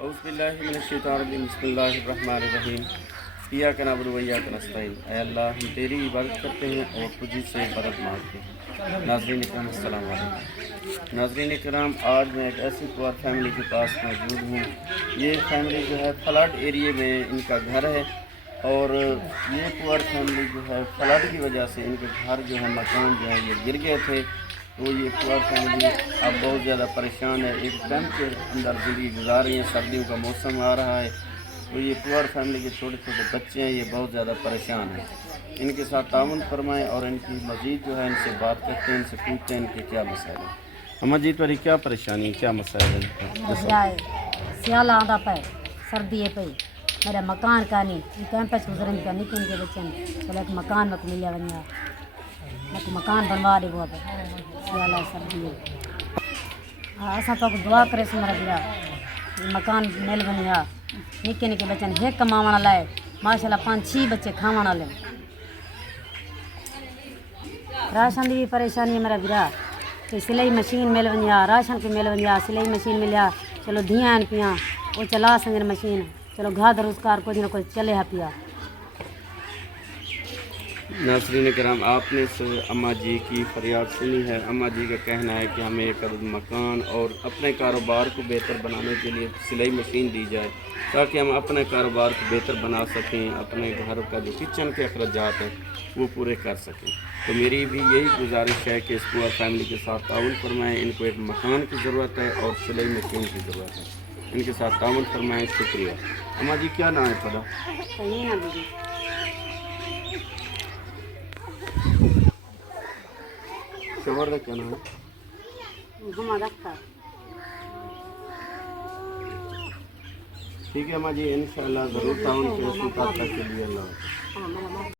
اعوذ باللہ من الشیطان الرجیم بسم اللہ الرحمن الرحیم ایاک نعبد و ایاک نستعین۔ اے اللہ ہم تیری عبادت کرتے ہیں اور تجھ سے مدد مانگتے ہیں۔ ناظرین کرام السلام علیکم۔ ناظرین کرام، آج میں ایک ایسی پور فیملی کے پاس موجود ہوں۔ یہ فیملی جو ہے فلڈ ایریے میں ان کا گھر ہے، اور یہ پور فیملی جو ہے فلڈ کی وجہ سے ان کے گھر جو ہے مکان جو ہے یہ گر گئے تھے، تو یہ پور فیملی اب بہت زیادہ پریشان ہے۔ ایک کیمپ کے اندر زندگی گزار رہی ہے، سردیوں کا موسم آ رہا ہے، تو یہ پور فیملی کے چھوٹے چھوٹے بچے ہیں، یہ بہت زیادہ پریشان ہیں۔ ان کے ساتھ تعاون فرمائیں اور ان کی مزید جو ہے ان سے بات کرتے ہیں، ان سے پوچھتے ہیں ان کے کیا مسائل ہیں۔ اما جی تمہاری کیا پریشانی، کیا مسائل ہیں؟ سیال آتا پہ سردی پہ میرا مکان کا نہیں کیمپس گزرن کا نکن کے بچن چلو ایک مکان میں ملیا ونیا ایک مکان بنوا دے وہ سیال سردی اساں تو دعا کرے سے میرا بیا مکان مل ونیا نکے نکے بچن ایک کماون لائے ماشاءاللہ 5-6 بچے کھاون والے۔ راشن دی پریشانی ہے میرا بیا کہ سلائی مشین مل ونیا، راشن کے مل ونیا، سلائی مشین ملیا چلو دھیان پیا وہ چلا سنگن مشین چلو گھر روزگار کچھ نہ کچھ چلے ہا پیا۔ ناظرین کرام، آپ نے اماں جی کی فریاد سنی ہے۔ اماں جی کا کہنا ہے کہ ہمیں ایک مکان اور اپنے کاروبار کو بہتر بنانے کے لیے سلائی مشین دی جائے تاکہ ہم اپنے کاروبار کو بہتر بنا سکیں، اپنے گھر کا جو کچن کے اخراجات ہیں وہ پورے کر سکیں۔ تو میری بھی یہی گزارش ہے کہ اس پور فیملی کے ساتھ تعاون فرمائیں۔ ان کو ایک مکان کی ضرورت ہے اور سلائی مشین کی ضرورت ہے، ان کے ساتھ تعاون فرمائیں۔ شکریہ۔ اماں جی کیا نام ہے پڑا؟ شوہر کا کیا نام ہے؟ ٹھیک ہے اماں جی، انشاءاللہ ضرور تعاون کے لیے اللہ حافظ۔